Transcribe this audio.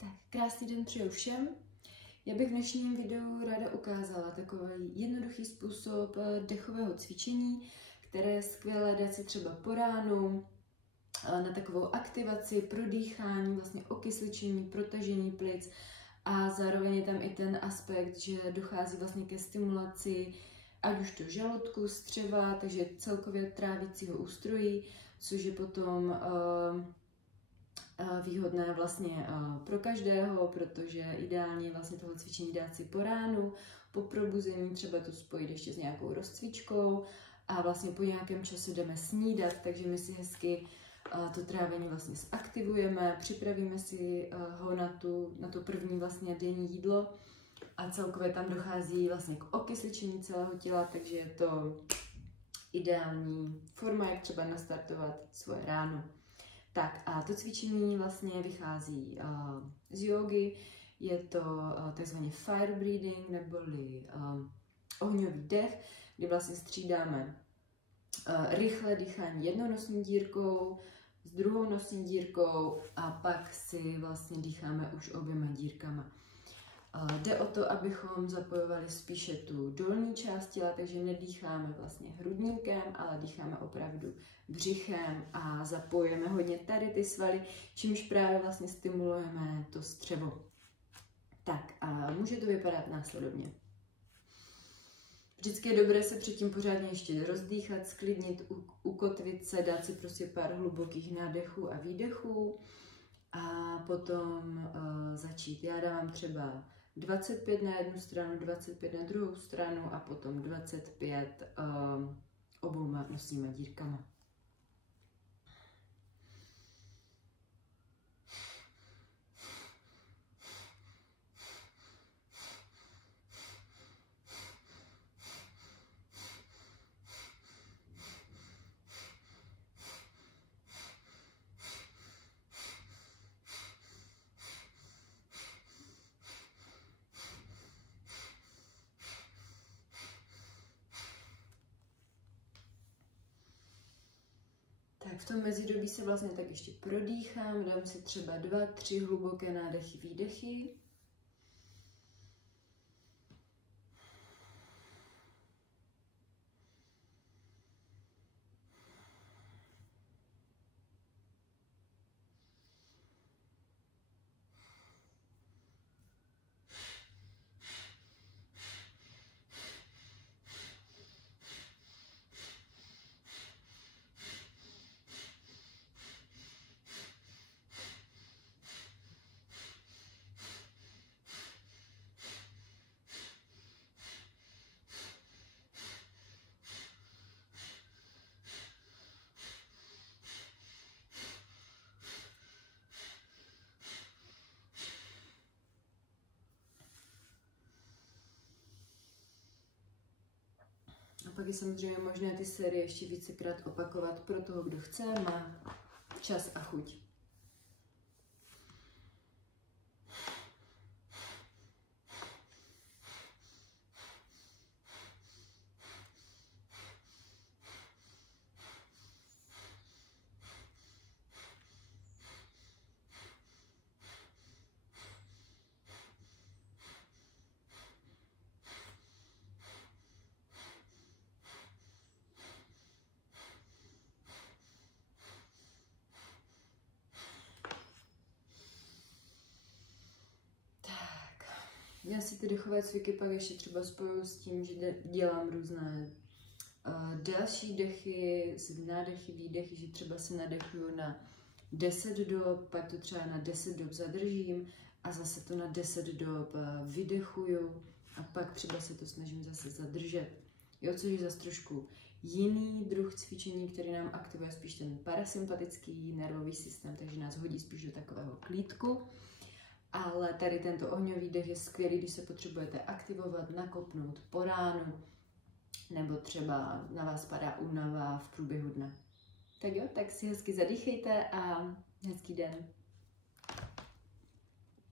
Tak, krásný den přeju všem. Já bych v dnešním videu ráda ukázala takový jednoduchý způsob dechového cvičení, které je skvělé dát si třeba po ránu na takovou aktivaci, prodýchání, vlastně okysličení, protažení plic a zároveň je tam i ten aspekt, že dochází vlastně ke stimulaci ať už to žaludku, střeva, takže celkově trávicího ústrojí, což je potom výhodné vlastně pro každého, protože ideálně vlastně tohle cvičení dát si po ránu, po probuzení třeba to spojit ještě s nějakou rozcvičkou a vlastně po nějakém čase jdeme snídat, takže my si hezky to trávení vlastně zaktivujeme, připravíme si ho na to první vlastně denní jídlo a celkově tam dochází vlastně k okysličení celého těla, takže je to ideální forma, jak třeba nastartovat svoje ráno. Tak a to cvičení vlastně vychází z jógy, je to takzvaný fire breathing neboli ohňový dech, kdy vlastně střídáme rychlé dýchání jednou nosní dírkou s druhou nosní dírkou a pak si vlastně dýcháme už oběma dírkama. Jde o to, abychom zapojovali spíše tu dolní část těla, takže nedýcháme vlastně hrudníkem, ale dýcháme opravdu břichem a zapojujeme hodně tady ty svaly, čímž právě vlastně stimulujeme to střevo. Tak a může to vypadat následovně. Vždycky je dobré se předtím pořádně ještě rozdýchat, sklidnit, ukotvit se, dát si prostě pár hlubokých nádechů a výdechů a potom začít. Já dávám třeba 25 na jednu stranu, 25 na druhou stranu a potom 25 obouma nosníma dírkama. Tak v tom mezidobí se vlastně tak ještě prodýchám, dám si třeba 2-3 hluboké nádechy, výdechy. A pak je samozřejmě možné ty série ještě vícekrát opakovat pro toho, kdo chce, má čas a chuť. Já si ty dechové cviky pak ještě třeba spojuju s tím, že dělám různé další dechy, nádechy, výdechy, že třeba si nadechuju na 10 dob, pak to třeba na 10 dob zadržím a zase to na 10 dob vydechuju a pak třeba se to snažím zase zadržet. Jo, což je zase trošku jiný druh cvičení, který nám aktivuje spíš ten parasympatický nervový systém, takže nás hodí spíš do takového klídku. Ale tady tento ohňový dech je skvělý, když se potřebujete aktivovat, nakopnout po ránu, nebo třeba na vás padá únava v průběhu dne. Tak jo, tak si hezky zadýchejte a hezký den.